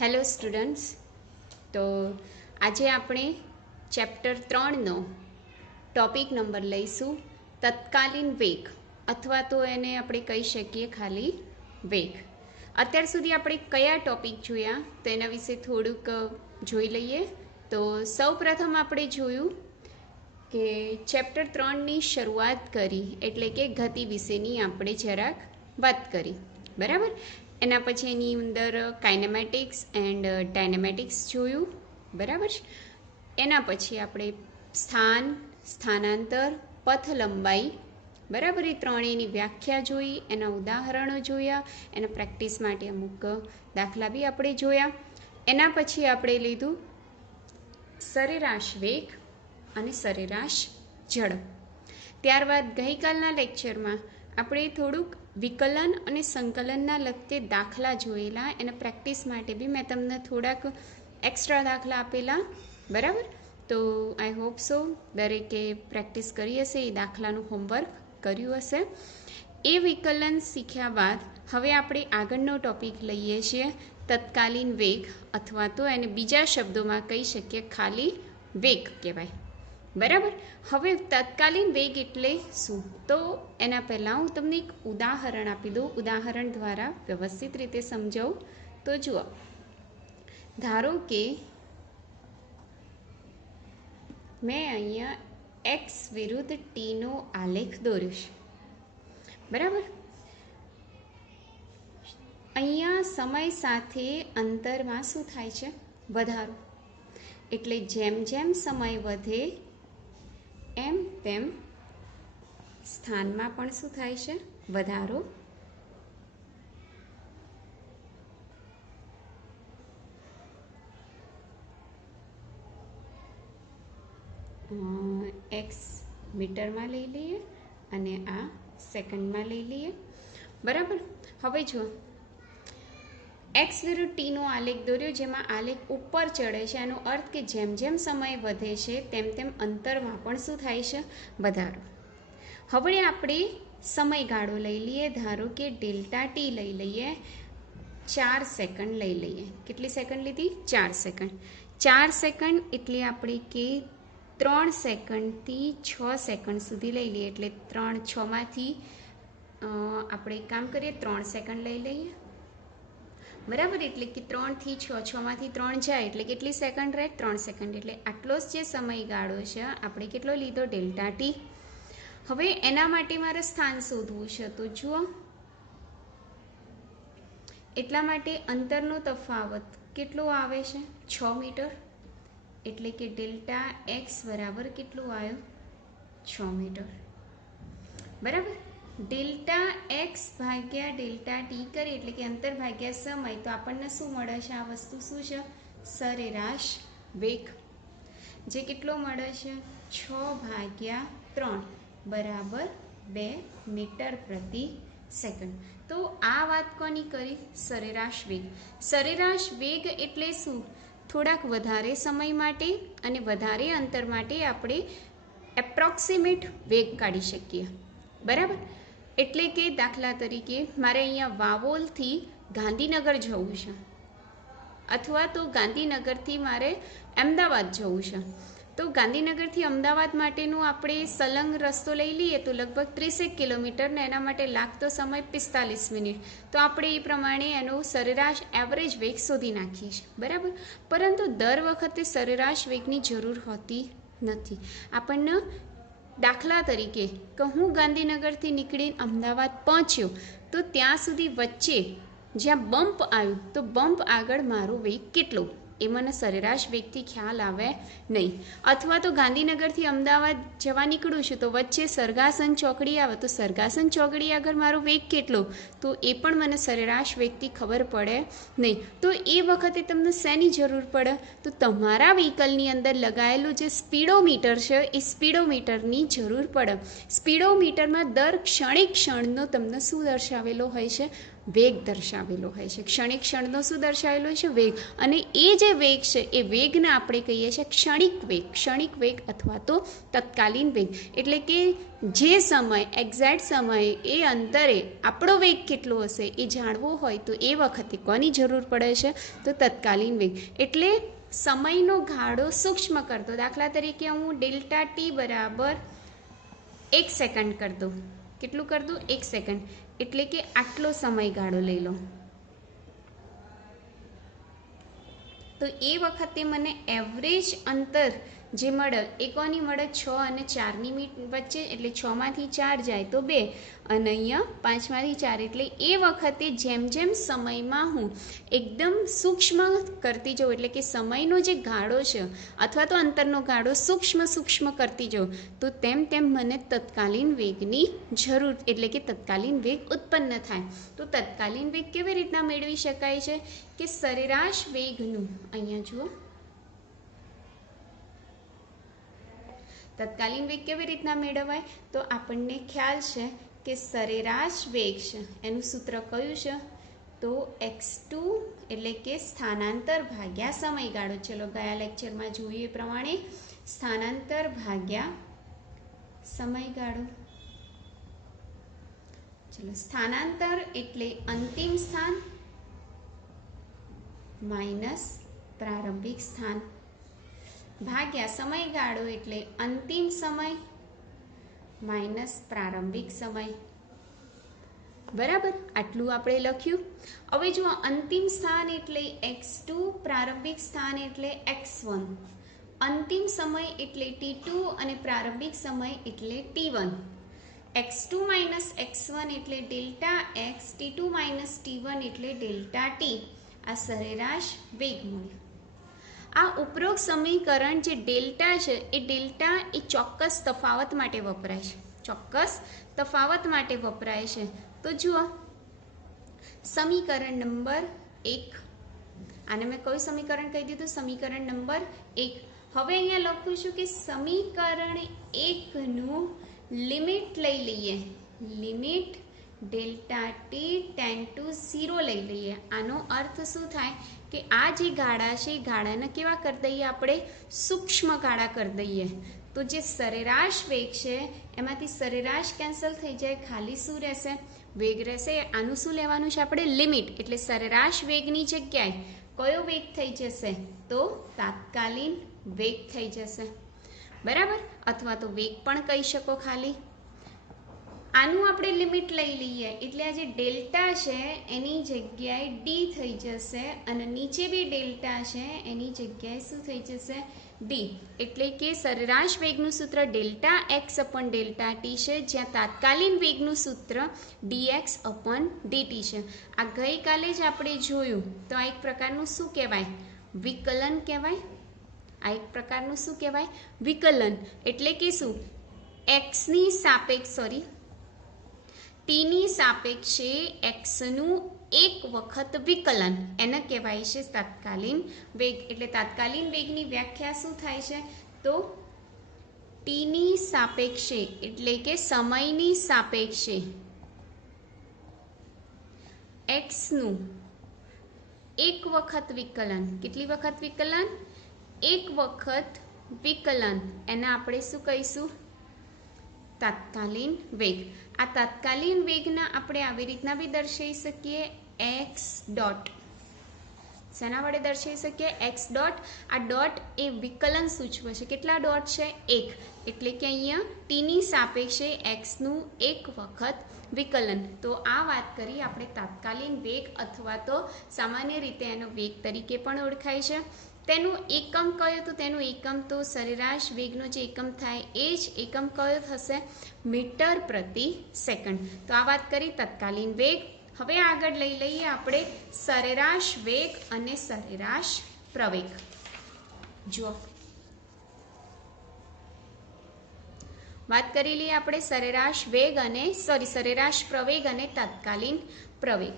Hello students. તો આજે આપણે ચેપ્ટર 3નો ટોપિક નંબર લઈશું તત્કાલીન વેગ, અથવા તો એને આપણે કહી શકીએ ખાલી વેગ. અત્યાર સુધી આપણે કયા ટોપિક જોયા તો એના વિશે થોડુંક જોઈ લઈએ. તો સૌ પ્રથમ આપણે જોયું કે ચેપ્ટર 3ની શરૂઆત કરી, એટલે કે ગતિ વિશેની આપણે જરાક વાત કરી, બરાબર. એના પછી એની અંદર કાઇનેમેટિક્સ એન્ડ ડાયનેમેટિક્સ જોયું, બરાબર. એના પછી આપણે સ્થાન, સ્થાનાંતર, પથ લંબાઈ, બરાબર, એ ત્રણેયની વ્યાખ્યા જોઈ, એના ઉદાહરણો જોયા, એના પ્રેક્ટિસ માટે અમુક દાખલા બી આપણે જોયા. એના પછી આપણે લીધું સરેરાશ વેગ અને સરેરાશ ઝડપ. ત્યારબાદ ગઈકાલના લેક્ચરમાં આપણે થોડુંક વિકલન અને સંકલનના લગતે દાખલા જોયેલા. એના પ્રેક્ટિસ માટે બી મેં તમને થોડાક એક્સ્ટ્રા દાખલા આપેલા, બરાબર. તો આઈ હોપ સો દરેકે પ્રેક્ટિસ કરી હશે, એ દાખલાનું હોમવર્ક કર્યું હશે. એ વિકલન શીખ્યા બાદ હવે આપણે આગળનો ટોપિક લઈએ છીએ તત્કાલીન વેગ, અથવા તો એને બીજા શબ્દોમાં કહી શકીએ ખાલી વેગ કહેવાય, બરાબર. હવે તત્કાલીન વેગ એટલે શું, તો એના પહેલાં હું તમને એક ઉદાહરણ આપી દઉં. ઉદાહરણ દ્વારા વ્યવસ્થિત રીતે સમજાવું. તો જુઓ, ધારો કે મેં અહીંયા એક્સ વિરુદ્ધ ટીનો આલેખ દોર્યો છે, બરાબર. અહીંયા સમય સાથે અંતરમાં શું થાય છે? વધારો. એટલે જેમ જેમ સમય વધે એમ તેમ સ્થાનમાં પણ શું થાય છે? વધારો. એક્સ મીટરમાં લઈ લઈએ અને આ સેકન્ડમાં લઈ લઈએ, બરાબર. હવે જો એક્સ વિરુદ્ધ ટીનો આલેખ દોર્યો, જેમાં આલેખ ઉપર ચડે છે. એનો અર્થ કે જેમ જેમ સમય વધે છે તેમ તેમ અંતરમાં પણ શું થાય છે? વધારો. હવે આપણે સમયગાળો લઈ લઈએ. ધારો કે ડેલ્ટા ટી લઈ લઈએ, 4 સેકન્ડ લઈ લઈએ. કેટલી સેકન્ડ લીધી? 4 સેકન્ડ. 4 સેકન્ડ એટલે આપણે કે 3 સેકન્ડથી 6 સેકન્ડ સુધી લઈ લઈએ. એટલે 3 6માંથી આપણે એક કામ કરીએ, 3 સેકન્ડ લઈ લઈએ, બરાબર. એટલે કે 3 થી 6, 6માંથી 3 જાય એટલે કેટલી સેકન્ડ રહે? 3 સેકન્ડ. એટલે આટલો જ જે સમયગાળો છે આપણે કેટલો લીધો? Delta T. હવે એના માટે મારે સ્થાન શોધવું છે. તો જુઓ, એટલા માટે અંતરનો તફાવત કેટલો આવે છે? 6 મીટર. એટલે કે ડેલ્ટા એક્સ બરાબર કેટલું આવ્યું? 6 મીટર, બરાબર. ડેલ્ટા એક્સ ભાગ્યા ડેલ્ટા ટી કરીએ એટલે કે અંતર ભાગ્યા સમય, તો આપણને શું મળે છે? આ વસ્તુ શું છે? સરેરાશ વેગ. જે કેટલો મળે છે? 6/3 બરાબર 2 મીટર પ્રતિ સેકન્ડ. તો આ વાત કોની કરી? સરેરાશ વેગ. સરેરાશ વેગ એટલે શું? થોડાક વધારે સમય માટે અને વધારે અંતર માટે આપણે એપ્રોક્સિમેટ વેગ કાઢી શકીએ, બરાબર. એટલે કે દાખલા તરીકે મારે અહીંયા વાવોલથી ગાંધીનગર જવું છે, અથવા તો ગાંધીનગરથી મારે અમદાવાદ જવું છે. તો ગાંધીનગરથી અમદાવાદ માટેનું આપણે સલંગ રસ્તો લઈ લઈએ તો લગભગ 30 કિલોમીટર, ને એના માટે લાગતો સમય 45 મિનિટ. તો આપણે એ પ્રમાણે એનો સરેરાશ એવરેજ વેગ શોધી નાખીએ છીએ, બરાબર. પરંતુ દર વખતે સરેરાશ વેગની જરૂર હોતી નથી. આપણને દાખલા તરીકે કે હું ગાંધીનગરથી નીકળીને અમદાવાદ પહોંચ્યો, તો ત્યાં સુધી વચ્ચે જ્યાં બમ્પ આવ્યું, તો બમ્પ આગળ મારો વેગ કેટલો, એ મને સરેરાશ વેગથી ખ્યાલ આવે નહીં. અથવા તો ગાંધીનગરથી અમદાવાદ જવા નીકળું છું, તો વચ્ચે સરગાસન ચોકડી આવે, તો સરગાસન ચોકડી આગળ મારો વેગ કેટલો, તો એ પણ મને સરેરાશ વેગથી ખબર પડે નહીં. તો એ વખતે તમને શેની જરૂર પડે? તો તમારા વ્હીકલની અંદર લગાવેલું જે સ્પીડોમીટર છે, એ સ્પીડોમીટરની જરૂર પડે. સ્પીડોમીટરમાં દર ક્ષણિક ક્ષણનો તમને શું દર્શાવેલો હોય છે? વેગ દર્શાવેલો હોય છે. ક્ષણિક ક્ષણનો શું દર્શાવેલો છે? વેગ. અને એ જે વેગ છે એ વેગને આપણે કહીએ છીએ ક્ષણિક વેગ અથવા તો તત્કાલીન વેગ. એટલે કે જે સમય એક્ઝેક્ટ સમયે એ અંતરે આપણો વેગ કેટલો હશે એ જાણવો હોય તો એ વખતે કોની જરૂર પડે છે? તો તત્કાલીન વેગ. એટલે સમયનો ગાળો સૂક્ષ્મ કરતો. દાખલા તરીકે હું ડેલ્ટા ટી બરાબર 1 સેકન્ડ કરી દઉં. કેટલું કરી દઉં? 1 સેકન્ડ. એટલે કે આટલો સમયગાળો લઈ લો. તો એ વખતે મને એવરેજ અંતર જે મળે એ કોની મળે? 6 અને 4ની વચ્ચે. એટલે 6માંથી 4 જાય તો 2 અને અહીંયા 5માંથી 4. એટલે એ વખતે જેમ જેમ સમયમાં હું એકદમ સૂક્ષ્મ કરતી જાઉં, એટલે કે સમયનો જે ગાળો છે અથવા તો અંતરનો ગાળો સૂક્ષ્મ કરતી જાઉં, તો તેમ તેમ મને તત્કાલીન વેગની જરૂર, એટલે કે તત્કાલીન વેગ ઉત્પન્ન થાય. તો તત્કાલીન વેગ કેવી રીતના મેળવી શકાય છે? કે સરેરાશ વેગનું, અહીંયા જુઓ, તત્કાલીન વેગ કેવી રીતના મેળવાય? તો આપણને ખ્યાલ છે કે સરેરાશ વેગ છે એનું સૂત્ર કયું છે? તો x2 એટલે કે સ્થાનાંતર ભાગ્યા સમયગાળો. ચલો ગયા લેક્ચરમાં જોયું એ પ્રમાણે સ્થાનાંતર ભાગ્યા સમયગાળો. ચલો સ્થાનાંતર એટલે અંતિમ સ્થાન માઇનસ પ્રારંભિક સ્થાન ભાગ્યા સમયગાળો એટલે અંતિમ સમય માઇનસ પ્રારંભિક સમય. બરાબર, આટલું આપણે લખ્યું. હવે જુઓ, અંતિમ સ્થાન એટલે x2, પ્રારંભિક સ્થાન એટલે x1, અંતિમ સમય એટલે t2 અને પ્રારંભિક સમય એટલે t1. x2 માઇનસ x1 એટલે delta x, t2 minus t1 એટલે ડેલ્ટા t. આ સરેરાશ વેગ મળ્યો. આ ઉપરોક્ત સમીકરણ જે ડેલ્ટા છે એ ડેલ્ટા એ ચોક્કસ તફાવત માટે વપરાય છે. તો જુઓ, સમીકરણ નંબર 1, આને મેં કયું સમીકરણ કહી દીધું? સમીકરણ નંબર 1. હવે અહીંયા લખું છું કે સમીકરણ 1નું લિમિટ લઈ લઈએ. Limit delta T tend to 0 લઈ લઈએ. આનો અર્થ શું થાય કે આ જે ગાળા છે એ ગાળાને કેવા કરી દઈએ? આપણે સૂક્ષ્મ ગાળા કરી દઈએ. તો જે સરેરાશ વેગ છે એમાંથી સરેરાશ કેન્સલ થઈ જાય, ખાલી શું રહેશે? વેગ રહેશે. આનું શું લેવાનું છે આપણે? લિમિટ. એટલે સરેરાશ વેગની જગ્યાએ કયો વેગ થઈ જશે? તો તાત્કાલિન વેગ થઈ જશે. બરાબર, અથવા તો વેગ પણ કહી શકો ખાલી. આનું આપણે લિમિટ લઈ લઈએ એટલે આ જે ડેલ્ટા છે એની જગ્યાએ ડી થઈ જશે અને નીચે બી ડેલ્ટા છે એની જગ્યાએ શું થઈ જશે? ડી. એટલે કે સરેરાશ વેગનું સૂત્ર delta x upon delta T છે, જ્યાં તાત્કાલિન વેગનું સૂત્ર ડીએક્સ અપોન ડીટી છે. આ ગઈકાલે જ આપણે જોયું. તો આ એક પ્રકારનું શું કહેવાય? વિકલન કહેવાય. આ એક પ્રકારનું શું કહેવાય? વિકલન. એટલે કે શું? એક્સની સાપેક્ષ ટીની સાપેક્ષે એક્સનું એક વખત વિકલન, એને કહેવાય છે તાત્કાલિન વેગ. એટલે તાત્કાલિન વેગની વ્યાખ્યા શું થાય છે? તો ટીની સાપેક્ષે એટલે કે સમયની સાપેક્ષે એક્સનું એક વખત વિકલન. કેટલી વખત વિકલન? એક વખત વિકલન. એને આપણે શું કહીશું? તાત્કાલિન વેગ. આ તાત્કાલિન વેગના આપણે આવી રીતના બી દર્શાવી શકીએ, એક્સ ડોટ. શેના વડે દર્શાવી શકીએ? X dot. આ ડોટ એ વિકલન સૂચવે છે. કેટલા ડોટ છે? 1. એટલે કે અહીંયા ટીની સાપેક્ષે એક્સનું એક વખત વિકલન. તો આ વાત કરી આપણે તાત્કાલિન વેગ, અથવા તો સામાન્ય રીતે એનો વેગ તરીકે પણ ઓળખાય છે. તેનું એકમ કયો? તો તેનું એકમ તો સરેરાશ વેગનો જે એકમ થાય એ જ એકમ કયો થશે? મીટર પ્રતિ સેકન્ડ. તો આ વાત કરી તત્કાલીન વેગ. હવે આગળ લઈ લઈએ આપણે સરેરાશ વેગ અને સરેરાશ પ્રવેગ. જુઓ, વાત કરી લઈએ આપણે સરેરાશ વેગ અને સરેરાશ પ્રવેગ અને તત્કાલીન પ્રવેગ.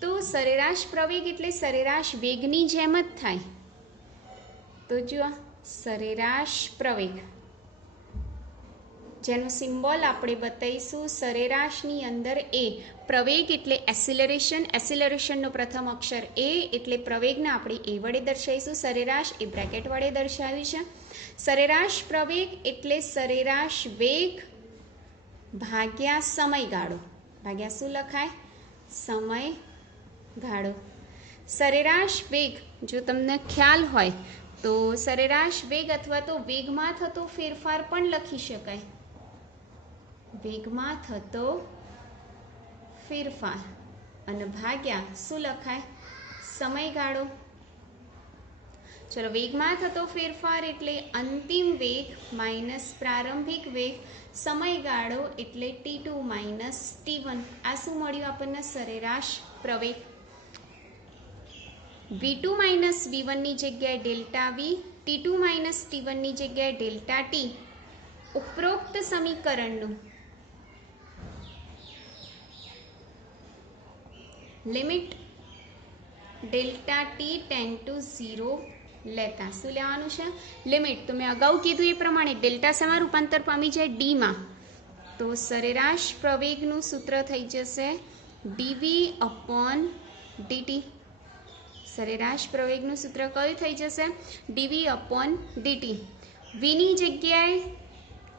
તો સરેરાશ પ્રવેગ એટલે સરેરાશ વેગની જેમ જ થાય. તો જુઓ, સરેરાશ પ્રવેગ જેનો સિમ્બોલ આપણે બતાવીશું સરેરાશની અંદર એ. પ્રવેગ એટલે એસિલરેશન, એસિલરેશનનો પ્રથમ અક્ષર એ એટલે પ્રવેગને આપણે એ વડે દર્શાવીશું. સરેરાશ એ બ્રેકેટ વડે દર્શાવ્યું છે. સરેરાશ પ્રવેગ એટલે સરેરાશ વેગ ભાગ્યા સમયગાળો. ભાગ્યા શું લખાય? સમયગાળો. સરેરાશ વેગ, જો તમને ખ્યાલ હોય તો સરેરાશ વેગ અથવા તો વેગમાં થતો ફેરફાર પણ લખી શકાય. વેગમાં થતો ફેરફાર અને ભાગ્યા શું લખાય? સમયગાળો. ચલો, વેગમાં થતો ફેરફાર એટલે અંતિમ વેગ માઇનસ પ્રારંભિક વેગ, સમયગાળો એટલે t2 માઇનસ t1. આ શું મળ્યું આપણને? સરેરાશ પ્રવેગ. v2 માઇનસ v1 ની જગ્યાએ delta v, t2 minus t1 ની જગ્યાએ ડેલ્ટા t. ઉપરોક્ત સમીકરણનું limit delta t tend to 0 લેતા શું લેવાનું છે? લિમિટ. તો મેં અગાઉ કીધું એ પ્રમાણે ડેલ્ટા શેમાં રૂપાંતર પામી જાય? ડીમાં. તો સરેરાશ પ્રવેગનું સૂત્ર થઈ જશે dv અપોન dt. સરેરાશ પ્રવેગનું સૂત્ર કયું થઈ જશે? dv upon dt. vની જગ્યાએ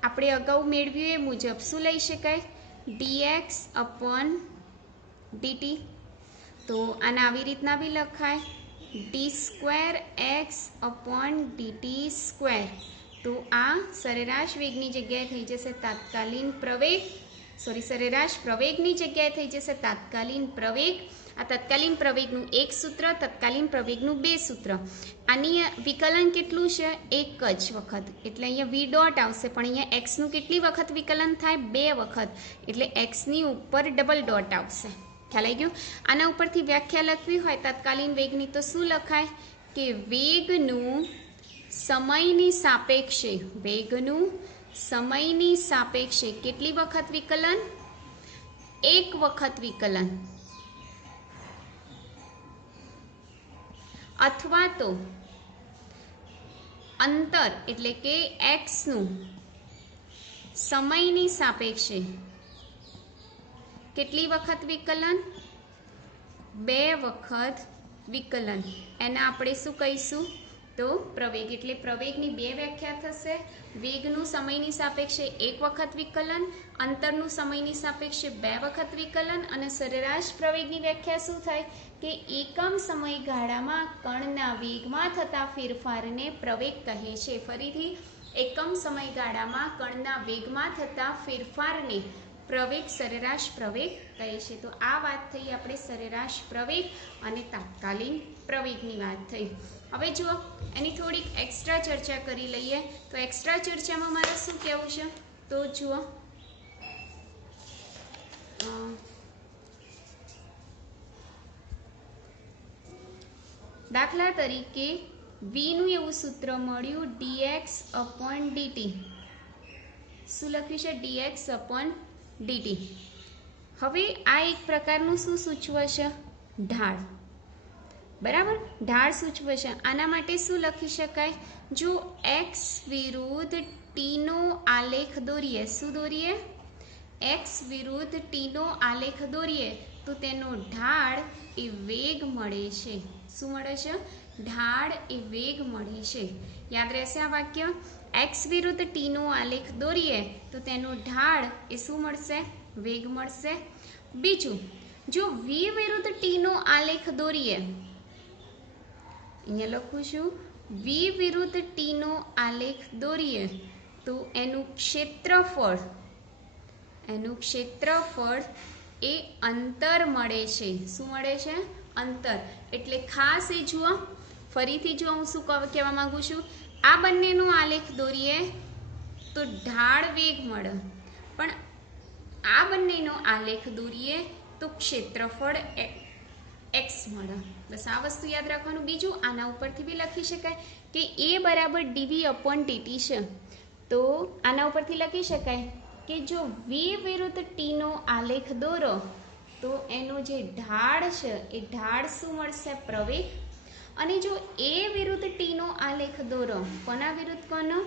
આપણે અગાઉ મેળવ્યું એ મુજબ શું લઈ શકાય? dx upon dt. તો આને આવી રીતના બી લખાય d2x અપોન dt સ્ક્વેર. તો આ સરેરાશ વેગની જગ્યાએ થઈ જશે તાત્કાલિન પ્રવેગ, સરેરાશ પ્રવેગની જગ્યાએ થઈ જશે તાત્કાલિન પ્રવેગ. આ તત્કાલીન પ્રવેગનું એક સૂત્ર, તત્કાલીન પ્રવેગનું બે સૂત્ર. આની વિકલન કેટલું છે? એક જ વખત, એટલે અહીંયા v ડોટ આવશે, પણ અહીંયા એક્સનું કેટલી વખત વિકલન થાય? બે વખત, એટલે એક્સની ઉપર ડબલ ડોટ આવશે. ખ્યાલ આવી ગયું? આના ઉપરથી વ્યાખ્યા લખવી હોય તત્કાલીન વેગની તો શું લખાય? કે વેગનું સમયની સાપેક્ષે, વેગનું સમયની સાપેક્ષે કેટલી વખત વિકલન? એક વખત વિકલન. અથવા તો અંતર એટલે કે એક્સનું સમયની સાપેક્ષે કેટલી વખત વિકલન? બે વખત વિકલન. એને આપણે શું કહીશું? તો પ્રવેગ. એટલે પ્રવેગની બે વ્યાખ્યા થશે. વેગનું સમયની સાપેક્ષે એક વખત વિકલન, અંતરનું સમયની સાપેક્ષે બે વખત વિકલન, અને સરેરાશ પ્રવેગની વ્યાખ્યા શું થાય? કે એકમ સમયગાળામાં કણના વેગમાં થતા ફેરફારને પ્રવેગ કહે છે. ફરીથી, એકમ સમયગાળામાં કણના વેગમાં થતા ફેરફારને પ્રવેગ, સરેરાશ પ્રવેગ કહે છે. તો આ વાત થઈ આપણે સરેરાશ પ્રવેગ અને તાત્કાલિન પ્રવેગની વાત થઈ. હવે જુઓ, એની થોડીક એક્સ્ટ્રા ચર્ચા કરી લઈએ. તો એક્સ્ટ્રા ચર્ચામાં મારે શું કહેવું છે? તો જુઓ, દાખલા તરીકે vનું એવું સૂત્ર મળ્યું dx અપોન dt. શું લખ્યું છે? dx upon dt. હવે આ એક પ્રકારનું શું સૂચવે છે? ઢાળ. બરાબર, ઢાળ સૂચવે છે. આના માટે શું લખી શકાય? જો x વિરુદ્ધ t નો આલેખ દોરીએ, શું દોરીએ? x વિરુદ્ધ t નો આલેખ દોરીએ તો તેનો ઢાળ એ વેગ મળે છે. શું મળે છે? ઢાળ એ વેગ મળે છે. યાદ રહેશે આ વાક્ય? x વિરુદ્ધ t નો આલેખ દોરીએ તો તેનો ઢાળ એ શું મળશે? વેગ મળશે. બીજું, જો v વિરુદ્ધ t નો આલેખ દોરીએ, અહીંયા લખું છું v વિરુદ્ધ t નો આલેખ દોરીએ તો એનું ક્ષેત્રફળ એ અંતર મળે છે. શું મળે છે? અંતર. એટલે ખાસ એ જુઓ, ફરીથી જો હું શું કહેવા માંગુ છું, આ બંનેનો આલેખ દોરીએ તો ઢાળ વેગ મળે, પણ આ બંનેનો આલેખ દોરીએ તો ક્ષેત્રફળ x મળે. બસ આ વસ્તુ યાદ રાખવાનું. બીજું, આના ઉપરથી બી લખી શકાય કે a બરાબર dv અપોન dt છે. તો આના ઉપરથી લખી શકાય કે જો v વિરુદ્ધ t નો આલેખ દોરો તો એનો જે ઢાળ છે એ ઢાળ શું મળશે? પ્રવેગ. અને જો a વિરુદ્ધ t નો આલેખ દોરો, કોના વિરુદ્ધ કોનો?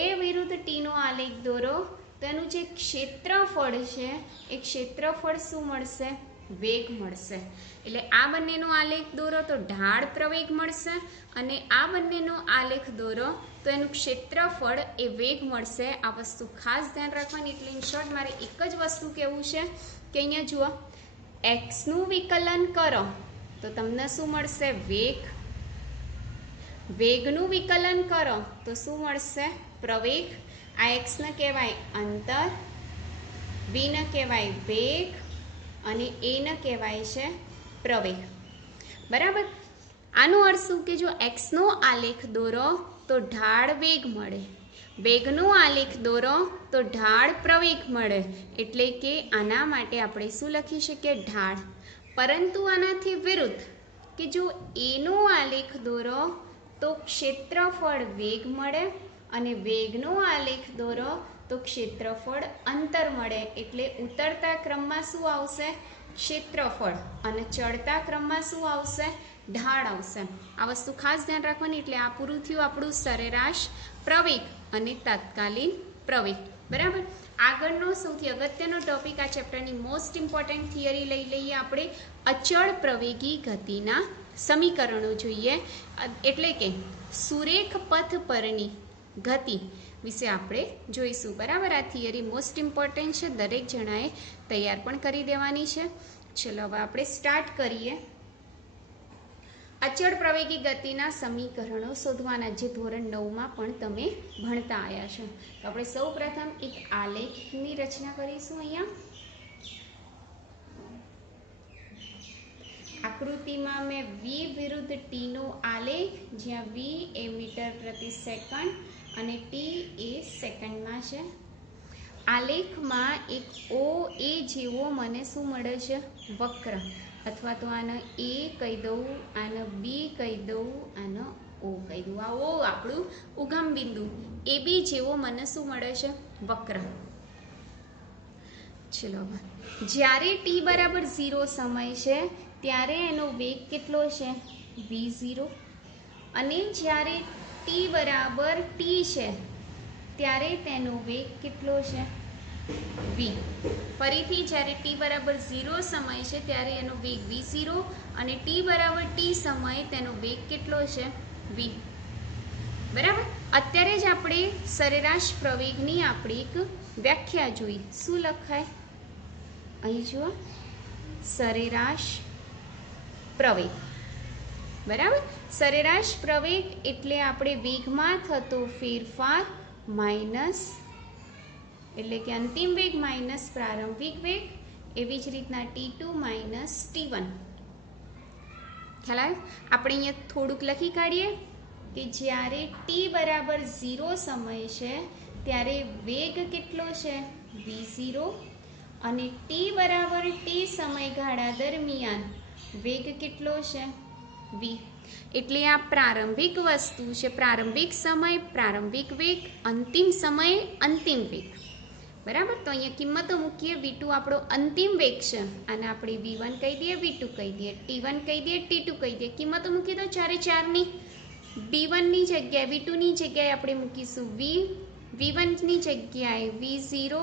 a વિરુદ્ધ t નો આલેખ દોરો તો એનું જે ક્ષેત્રફળ છે એ ક્ષેત્રફળ શું મળશે? વેગ મળશે. એટલે આ બંનેનો આલેખ દોરો તો ઢાળ પ્રવેગ મળશે, અને આ બંનેનો આલેખ દોરો તો એનું ક્ષેત્રફળ એ વેગ મળશે. આ વસ્તુ ખાસ ધ્યાન રાખવાની. એટલે ઇન શોર્ટ મારે એક જ વસ્તુ કહેવું છે કે અહીંયા જુઓ, એક્સનું વિકલન કરો તો તમને શું મળશે? વેગ. વેગનું વિકલન કરો તો શું મળશે? પ્રવેગ. આ એક્સને કહેવાય અંતર, વીને કહેવાય વેગ, અને એને કહેવાય છે પ્રવેગ. બરાબર. આનો અર્થ શું કે જો એક્સનો આલેખ દોરો તો ઢાળ વેગ મળે, વેગનો આલેખ દોરો તો ઢાળ પ્રવેગ મળે. એટલે કે આના માટે આપણે શું લખી શકીએ? ઢાળ. પરંતુ આનાથી વિરુદ્ધ કે જો એનો આલેખ દોરો તો ક્ષેત્રફળ વેગ મળે, અને વેગનો આલેખ દોરો તો ક્ષેત્રફળ અંતર મળે. એટલે ઉતરતા ક્રમમાં શું આવશે? ક્ષેત્રફળ, અને ચડતા ક્રમમાં શું આવશે? ઢાળ આવશે. આ વસ્તુ ખાસ ધ્યાન રાખવાની. એટલે આ પૂરું થયું આપણું સરેરાશ પ્રવેગ અને તત્કાલીન પ્રવેગ. બરાબર. આગળનો સૌથી અગત્યનો ટોપિક આ ચેપ્ટરની મોસ્ટ ઇમ્પોર્ટન્ટ થિયરી લઈ લઈએ આપણે. અચળ પ્રવેગી ગતિના સમીકરણો જોઈએ. એટલે કે સુરેખ પથ પરની ગતિ વિશે આપણે જોઈશું. બરાબર. આ થિયરી મોસ્ટ ઇમ્પોર્ટન્ટ છે, દરેક જણાએ તૈયાર પણ કરી દેવાની છે. ચલો હવે આપણે સ્ટાર્ટ કરીએ. અચળ પ્રવેગી ગતિના સમીકરણો શોધવાના, જે ધોરણ 9માં પણ તમે ભણતા આવ્યા છો. તો આપણે સૌ પ્રથમ એક આલેખની રચના કરીશું. અહીંયા આકૃતિમાં મેં v વિરુદ્ધ t નો આલેખ, જ્યાં v એ મીટર પ્રતિ સેકન્ડ અને t એ સેકન્ડમાં છે. આલેખમાં એક ઓ એ જેવો મને શું મળે છે? વક્ર. અથવા તો આને એ કહી દઉં, આને બી કહી દઉં, આને ઓ કહી દઉં. આ ઓ આપણું ઉગમ બિંદુ, એ બી જેવો મને શું મળે છે? વક્ર. ચલો, જ્યારે t બરાબર 0 સમય છે ત્યારે એનો વેગ કેટલો છે? v0. અને જ્યારે t બરાબર t છે ત્યારે તેનો વેગ કેટલો છે? v. ફરીથી જ્યારે t બરાબર 0 સમય છે ત્યારે એનો વેગ v0, અને t બરાબર t સમયે તેનો વેગ કેટલો છે? v. બરાબર. અત્યારે જ આપણે સરેરાશ પ્રવેગની આપણી એક વ્યાખ્યા જોઈ. શું લખાય? અહીં જુઓ, સરેરાશ પ્રવેગ. બરાબર. સરેરાશ પ્રવેગ એટલે આપણે વેગમાં થતો ફેરફાર માઇનસ, એટલે કે અંતિમ વેગ માઇનસ પ્રારંભિક વેગ. એવી જ રીતના t2 માઇનસ t1. ખ્યાલ આવ્યો? આપણે અહીંયા થોડુંક લખી કાઢીએ કે જ્યારે t બરાબર 0 સમય છે ત્યારે વેગ કેટલો છે? v0. અને t બરાબર t સમયગાળા દરમિયાન વેગ કેટલો છે? v. એટલે આ પ્રારંભિક વસ્તુ છે, પ્રારંભિક સમય પ્રારંભિક વેગ, અંતિમ સમય અંતિમ વેગ. બરાબર. તો અહીંયા કિંમતો મૂકીએ. v2 આપણો અંતિમ વેગ છે, અને આપણે v1 કહી દઈએ, v2 કહી દઈએ, t1 કહી દઈએ, t2 કહી દઈએ. કિંમતો મૂકી દો ચારે ચારની. v1ની જગ્યાએ v2ની જગ્યાએ આપણે મૂકીશું v, v1ની જગ્યાએ v0,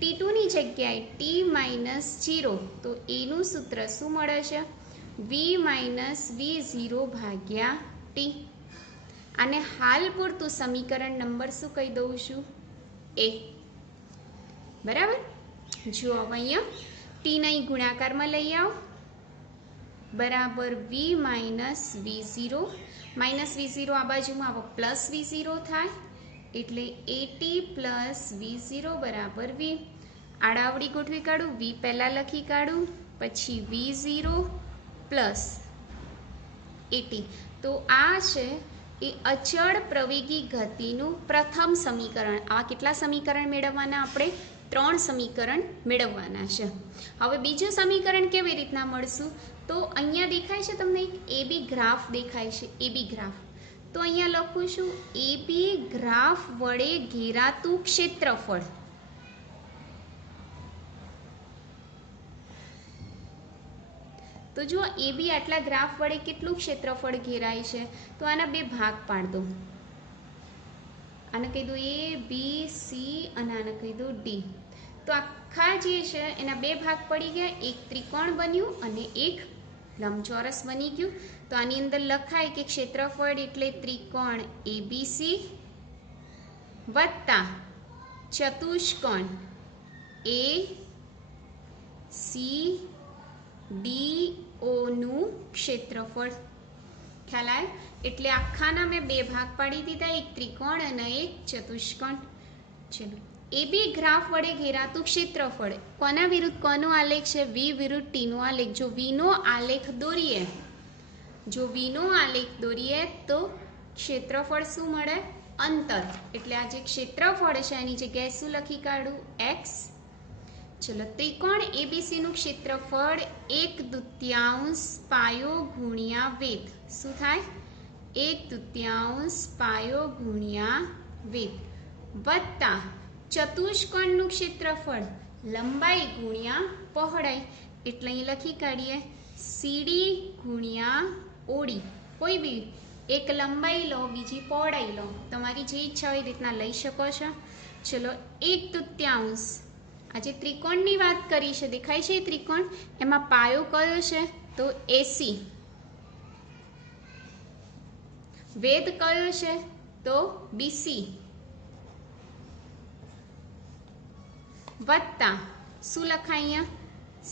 t2ની જગ્યાએ t માઇનસ 0. તો એનું સૂત્ર શું મળે છે? v માઇનસ v0 ભાગ્યા t. આને હાલ પૂરતું સમીકરણ નંબર શું કહી દઉં છું? a. બરાબર. જુઓ અહીંયા t ને ગુણાકારમાં લઈ આવો. બરાબર v minus v0. Minus v0 આ બાજુમાં આવો, પ્લસ v0 થાય. એટલે at પ્લસ v0 બરાબર v. આડાવડી ગોઠવી કાઢું. v પહેલાં લખી કાઢું, પછી v0 પ્લસ at. તો આ છે એ અચળ પ્રવેગી ગતિનું પ્રથમ સમીકરણ. આ કેટલા સમીકરણ મેળવવાના? આપણે 3 સમીકરણ મેળવવાના છે. હવે બીજું સમીકરણ કેવી રીતના મળશું? તો અહીંયા દેખાય છે તમને એક AB ગ્રાફ દેખાય છે, AB ગ્રાફ. તો અહીંયા લખું છું AB ગ્રાફ વડે ઘેરાતું ક્ષેત્રફળ. તો જો AB આટલા ગ્રાફ વડે કેટલું ક્ષેત્રફળ ઘેરાય છે? તો આના બે ભાગ પાડ દો. આને કહી દો એ, બી, સી અને આને કહી દો ડી. તો આખા જે છે એના બે ભાગ પડી ગયા, એક ત્રિકોણ બન્યું અને એક લંબચોરસ બની ગયું. તો આની અંદર લખાય કે ક્ષેત્રફળ એટલે ત્રિકોણ એબીસી વત્તા ચતુષ્કોણ એ સી ડી ઓનું ક્ષેત્રફળ. ખ્યાલ આવે? એટલે આખાના મેં બે ભાગ પાડી દીધા, એક ત્રિકોણ અને એક ચતુષ્કોણ. ચલો, એ બી ગ્રાફ વડે ઘેરાતું ક્ષેત્રફળ કોના વિરુદ્ધ કોનો આલેખ છે? વી વિરુદ્ધ ટીનો આલેખ. જો વીનો આલેખ દોરીએ તો ક્ષેત્રફળ શું મળે? અંતર. એટલે આ જે ક્ષેત્રફળ છે એની જગ્યાએ શું લખી કાઢું? એક્સ. ચલો, ત્રિકોણ એબીસી નું ક્ષેત્રફળ 1/2 પાયો ગુણ્યા વેધ. શું થાય? 1/2 પાયો ગુણ્યા વેધ વત્તા ચતુષ્કોણનું ક્ષેત્રફળ લંબાઈ ગુણ્યા પહોળાઈ. એટલે અહીં લખી કાઢીએ સીડી ગુણ્યા ઓડી. કોઈ બી એક લંબાઈ લો, બીજી પહોળાઈ લો, તમારી જે ઈચ્છા હોય એ રીતના લઈ શકો છો. ચલો, 1/2. આજે ત્રિકોણની વાત કરી છે, દેખાય છે ત્રિકોણ? એમાં પાયો કયો છે? તો એસી. વેધ કયો છે? તો બીસી વત્તા શું લખાય અહીંયા?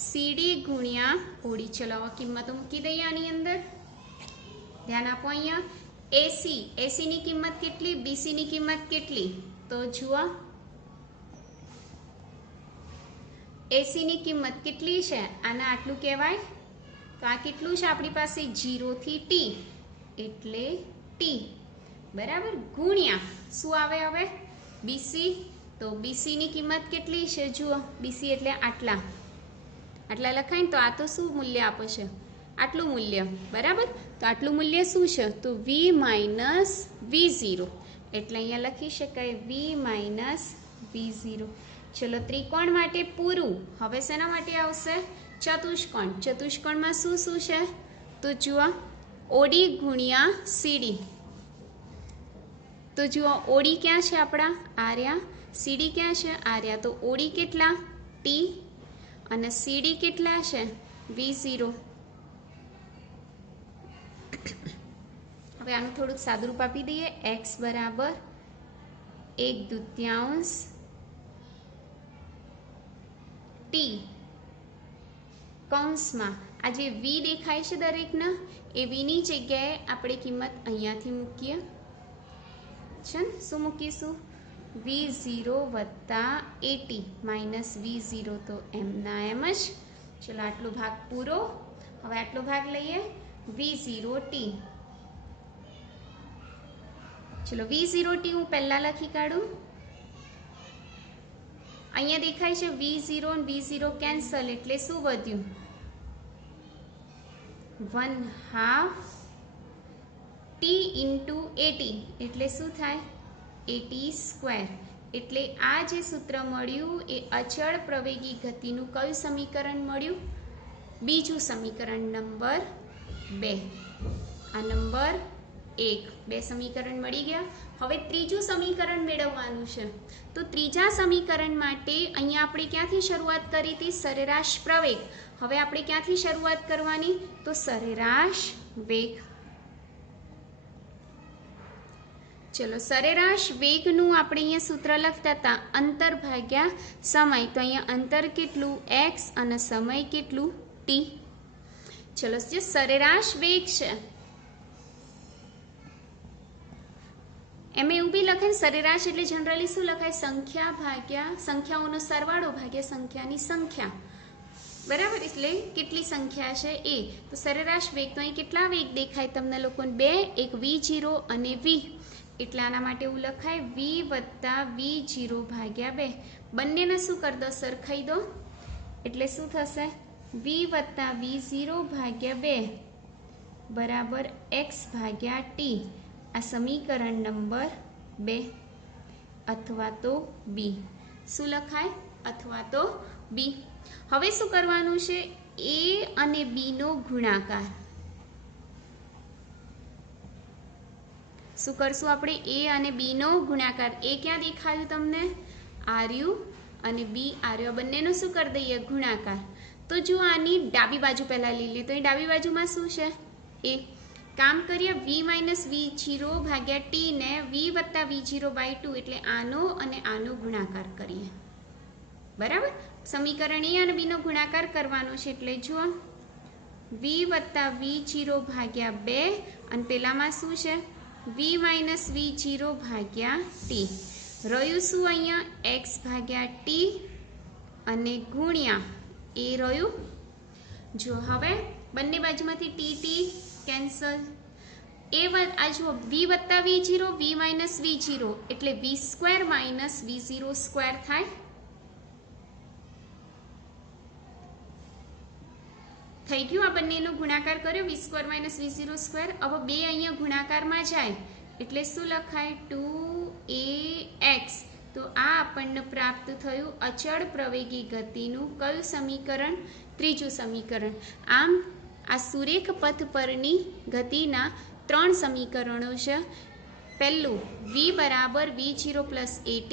સીડી ગુણ્યા ઓડી. ચલો, હવે કિંમતો મૂકી દઈએ આની અંદર. ધ્યાન આપો અહીંયા. એસી ની કિંમત કેટલી? બીસી ની કિંમત કેટલી? તો જુઓ, એસી ની કિંમત કેટલી છે? આને આટલું કહેવાય. તો આ કેટલું છે આપણી પાસે? 0 થી ટી, એટલે ટી. બરાબર. ગુણ્યા શું આવે હવે? બીસી. તો બીસી ની કિંમત કેટલી છે? જુઓ, બીસી એટલે આટલા લખાય ને. તો આ તો શું મૂલ્ય આપે છે? આટલું મૂલ્ય. બરાબર. તો આટલું મૂલ્ય શું છે? તો વી માઇનસ વી0. એટલે અહીંયા લખી શકાય વી માઇનસ વી0. ચલો, ત્રિકોણ માટે પૂરું. હવે શેના માટે આવશે? ચતુષ્કોણ. ચતુષ્કોણમાં શું શું છે? તો જુઓ, ઓડી ગુણ્યા સીડી. તો જુઓ, ઓડી ક્યાં છે આપણા? આર્યા. સીડી ક્યાં છે? આર્યા. તો ઓડી કેટલા? ટી અને સીડી કેટલા છે? વી0. હવે આનું થોડુંક સાદુરૂપ આપી દઈએ. એક્સ બરાબર 1/2 ટી કૌંસમાં આ જે વી દેખાય છે દરેકના, એ વીની જગ્યાએ આપણે કિંમત અહીંયાથી મૂકીએ. છે ને? શું મૂકીશું? વી0 વત્તા એટી માઇનસ વી0. તો એમના એમ જ. ચલો, આટલો ભાગ પૂરો. હવે આટલો ભાગ લઈએ, વી0 ટી. ચલો, વી0 ટી હું પહેલા લખી કાઢું. અહીંયા દેખાય છે વી0 અને વી0 કેન્સલ, એટલે શું વધ્યું? 1/2 ટી ઇન્ટુ એટી. એટલે શું થાય? AT square. એટલે આ જે સૂત્ર મળ્યું એ અચળ પ્રવેગી ગતિનું કયું સમીકરણ મળ્યું? બીજું સમીકરણ, નંબર 2. આ નંબર 1. 2 સમીકરણ મળી ગયા. હવે ત્રીજું સમીકરણ મેળવવાનું છે. તો ત્રીજા સમીકરણ માટે અહીંયા આપણે ક્યાંથી શરૂઆત કરી હતી? સરેરાશ પ્રવેગ. હવે આપણે ક્યાંથી શરૂઆત કરવાની? તો સરેરાશ વેગ. ચલો, સરેરાશ વેગનું આપણે અહીંયા સૂત્ર લખતા હતા અંતર ભાગ્યા સમય. તો અહીંયા અંતર કેટલું? એક્સ અને સમય કેટલું? ટી. ચલો, જે સરેરાશ વેગ છે એમ એવું બી લખાય. સરેરાશ એટલે જનરલી શું લખાય? સંખ્યા ભાગ્યા સંખ્યાઓનો સરવાળો ભાગ્યા સંખ્યાની સંખ્યા. બરાબર. એટલે કેટલી સંખ્યા છે એ. તો સરેરાશ વેગ, તો અહીં કેટલા વેગ દેખાય તમને લોકોને? 2. એક વી0 અને વી. એટલે આના માટે એવું લખાય વી વત્તા વી0 ભાગ્યા 2. બંનેને શું કરી દો? સરખાઈ દો. એટલે શું થશે? વી વત્તા વી0 ભાગ્યા 2 બરાબર એક્સ ભાગ્યા ટી. આ સમીકરણ નંબર 2 અથવા તો બી. શું લખાય? અથવા તો બી. હવે શું કરવાનું છે? એ અને બી નો ગુણાકાર. શું કરશું આપણે? એ અને બી નો ગુણાકાર. એ ક્યાં દેખાયું તમને? આર્યુ અને બી આર્યુ બંનેનો શું કરી દઈએ? ગુણાકાર. તો જો આની ડાબી બાજુ પહેલા લઈ લઈએ તો એ ડાબી બાજુમાં શું છે? એ. કામ કરીએ વી માઇનસ V0 ભાગ્યા ટી ને વી વત્તા V0/2 એટલે આનો અને આનો ગુણાકાર કરીએ. બરાબર? સમીકરણ એ અને બી નો ગુણાકાર કરવાનો છે એટલે જુઓ વી વત્તા V0/2 અને પેલામાં શું છે? વી માઇનસ V0 ભાગ્યા ટી. રહ્યું શું અહીંયા? એક્સ ભાગ્યા ટી અને ગુણ્યા એ રહ્યું. જો હવે બંને બાજુમાંથી ટી ટી કેન્સલ. આ જુઓ વી વત્તા V0 વી માઇનસ V0 એટલે V² માઇનસ V0² થાય. થઈ ગયું? આ બંનેનો ગુણાકાર કર્યો V² માઇનસ V0². હવે બે અહીંયા ગુણાકારમાં જાય એટલે શું લખાય? 2ax. તો આ આપણને પ્રાપ્ત થયું અચળ પ્રવેગી ગતિનું કયું સમીકરણ? ત્રીજું સમીકરણ. આમ આ સુરેખ પથ પરની ગતિના 3 સમીકરણો છે. પહેલું v બરાબર V0 પ્લસ at,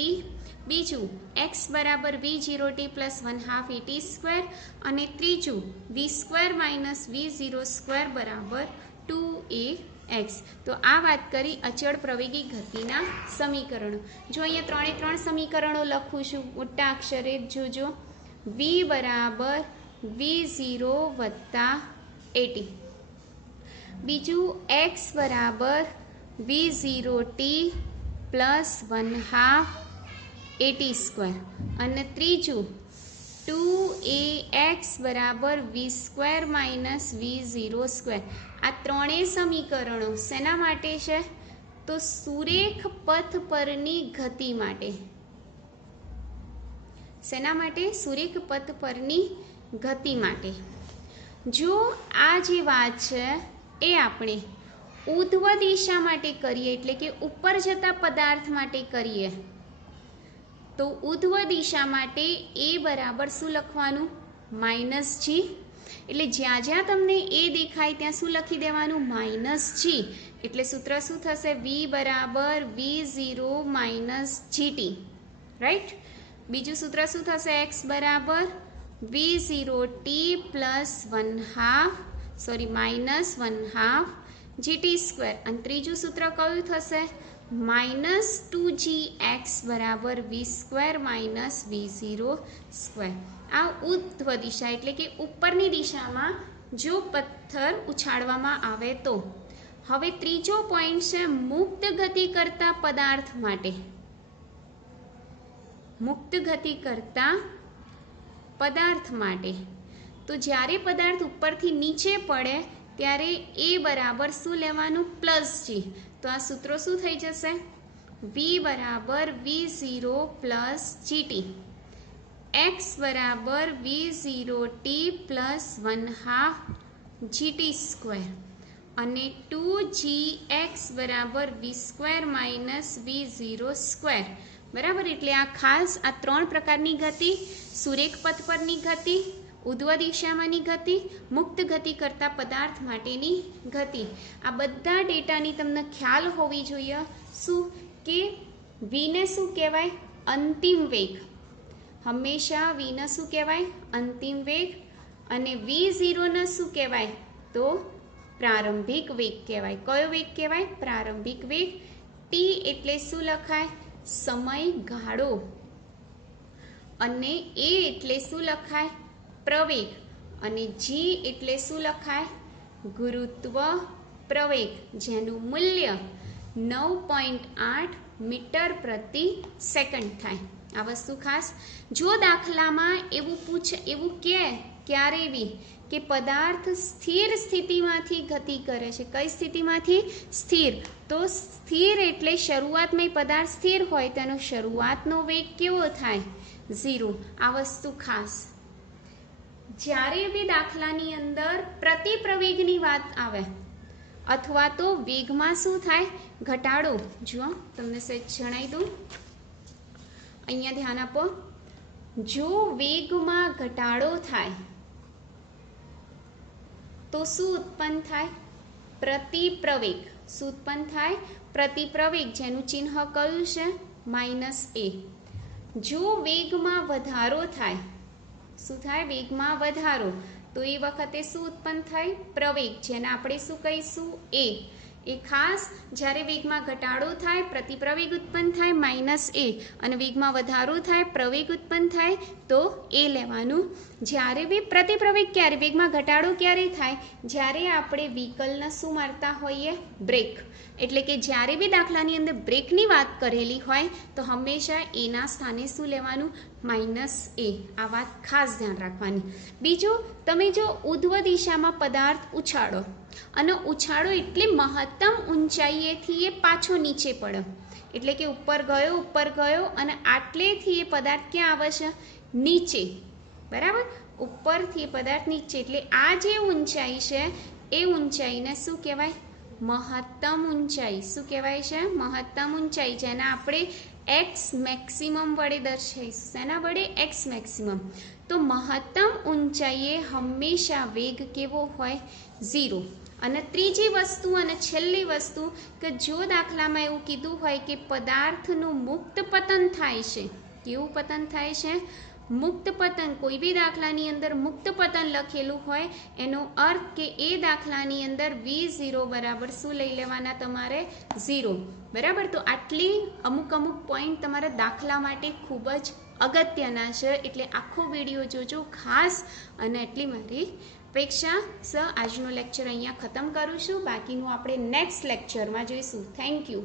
બીજું x બરાબર V0t પ્લસ 1/2 at², અને ત્રીજું V² માઇનસ V0² બરાબર 2ax. તો આ વાત કરી અચળ પ્રવેગી ગતિના સમીકરણો. જો અહીંયા 3 સમીકરણો લખું છું મોટા અક્ષરે જોજો. v બરાબર V0 વત્તા at, બીજું x બરાબર V0t પ્લસ 1/2 at², અને ત્રીજું 2ax બરાબર V² માઇનસ V0². આ ત્રણેય સમીકરણો શેના માટે છે? તો સુરેખ પથ પરની ગતિ માટે. શેના માટે? સુરેખ પથ પરની ગતિ માટે. જો આ જે વાત છે એ આપણે ઉધ્વ દિશા માટે કરીએ એટલે કે ઉપર જતા પદાર્થ માટે કરીએ તો ઉધ્વ દિશા માટે એ બરાબર શું લખવાનું? -g. એટલે જ્યાં જ્યાં તમને એ દેખાય ત્યાં શું લખી દેવાનું? -g. એટલે સૂત્ર શું થશે? v બરાબર V0 માઇનસ GT. રાઈટ? બીજું સૂત્ર શું થશે? x બરાબર V0t પ્લસ 1/2 GT². અને ત્રીજું સૂત્ર કયું થશે? -2gx બરાબર V² માઇનસ V0². આ ઉધ્વ દિશા એટલે કે ઉપરની દિશામાં જો પથ્થર ઉછાળવામાં આવે તો. હવે ત્રીજો પોઈન્ટ છે મુક્ત ગતિ કરતા પદાર્થ માટે. મુક્ત ગતિ કરતા પદાર્થ માટે તો જ્યારે પદાર્થ ઉપરથી નીચે પડે ત્યારે એ બરાબર શું લેવાનું? +g. તો આ સૂત્રો શું થઈ જશે? v બરાબર V0 પ્લસ GT, x બરાબર V0t પ્લસ 1/2 GT², અને 2gx બરાબર V² માઇનસ V0². બરાબર? એટલે આ ખાસ આ 3 પ્રકારની ગતિ, સુરેખ પથ પરની ગતિ, ઉધ્વ દિશામાંની ગતિ, મુક્ત ગતિ કરતા પદાર્થ માટેની ગતિ, આ બધા ડેટાની તમને ખ્યાલ હોવી જોઈએ. શું કે વીને શું કહેવાય? અંતિમ વેગ. હંમેશા વીને શું કહેવાય? અંતિમ વેગ. અને V0 ને શું કહેવાય? તો પ્રારંભિક વેગ કહેવાય. કયો વેગ કહેવાય? પ્રારંભિક વેગ. ટી એટલે શું લખાય? સમયગાળો. અને એ એટલે શું લખાય? પ્રવેગ. અને જી એટલે શું લખાય? ગુરુત્વ પ્રવેગ, જેનું મૂલ્ય 9.8 મીટર પ્રતિ સેકન્ડ થાય. આ વસ્તુ ખાસ. જો દાખલામાં એવું કહે ક્યારે બી કે પદાર્થ સ્થિર સ્થિતિમાંથી ગતિ કરે છે. કઈ સ્થિતિમાંથી? સ્થિર. તો સ્થિર એટલે શરૂઆતમાં પદાર્થ સ્થિર હોય તેનો શરૂઆતનો વેગ કેવો થાય? 0. આ વસ્તુ ખાસ. જ્યારે બી દાખલાની અંદર પ્રતિપ્રવેગની વાત આવે અથવા તો વેગમાં શું થાય? ઘટાડો. જુઓ તમને સહેજ જણાવી દઉં. અહીંયા ધ્યાન આપો. જો વેગમાં ઘટાડો થાય તો શું ઉત્પન્ન થાય? પ્રતિપ્રવેગ શું ઉત્પન્ન થાય? પ્રતિપ્રવેગ, જેનું ચિહ્ન કયું છે? -a. જો વેગમાં વધારો થાય, શું થાય? વેગમાં વધારો, તો એ વખતે શું ઉત્પન્ન થાય? પ્રવેગ, જેને આપણે શું કહીશું? a. એ ખાસ જ્યારે વેગમાં ઘટાડો થાય પ્રતિપ્રવેગ ઉત્પન્ન થાય -a, અને વેગમાં વધારો થાય પ્રવેગ ઉત્પન્ન થાય તો a લેવાનું. જ્યારે બી પ્રતિપ્રવેગ ક્યારે, વેગમાં ઘટાડો ક્યારે થાય? જ્યારે આપણે વ્હીકલને શું મારતા હોઈએ? બ્રેક. એટલે કે જ્યારે બી દાખલાની અંદર બ્રેકની વાત કરેલી હોય તો હંમેશા એના સ્થાને શું લેવાનું? -a. આ વાત ખાસ ધ્યાન રાખવાની. બીજું, તમે જો ઉધ્વ દિશામાં પદાર્થ ઉછાળો અને ઉછાળો એટલે મહત્તમ ઊંચાઈએથી એ પાછો નીચે પડે, એટલે કે ઉપર ગયો અને આટલેથી એ પદાર્થ ક્યાં આવે છે? નીચે. બરાબર, ઉપરથી એ પદાર્થ નીચે, એટલે આ જે ઊંચાઈ છે એ ઊંચાઈને શું કહેવાય? મહત્તમ ઊંચાઈ. શું કહેવાય છે? મહત્તમ ઊંચાઈ, જેને આપણે એક્સ મેક્સિમમ વડે દર્શાવીશું. શેના વડે? X maximum. તો મહત્તમ ઊંચાઈએ હંમેશા વેગ કેવો હોય? 0. અને ત્રીજી વસ્તુ અને છેલ્લી વસ્તુ કે જો દાખલામાં એવું કીધું હોય કે પદાર્થનું મુક્ત પતન થાય છે, કેવું પતન થાય છે? મુક્ત પતન. કોઈ બી દાખલાની અંદર મુક્ત પતન લખેલું હોય એનો અર્થ કે એ દાખલાની અંદર v0 બરાબર શું લઈ લેવાના તમારે? 0. બરાબર, તો આટલી અમુક પોઈન્ટ તમારા દાખલા માટે ખૂબ જ અગત્યના છે, એટલે આખો વિડીયો જોજો ખાસ. અને એટલી મારી અપેક્ષા આજનો લેક્ચર અહીંયા ખતમ કરું છું. બાકીનું આપણે નેક્સ્ટ લેક્ચરમાં જોઈશું. Thank you.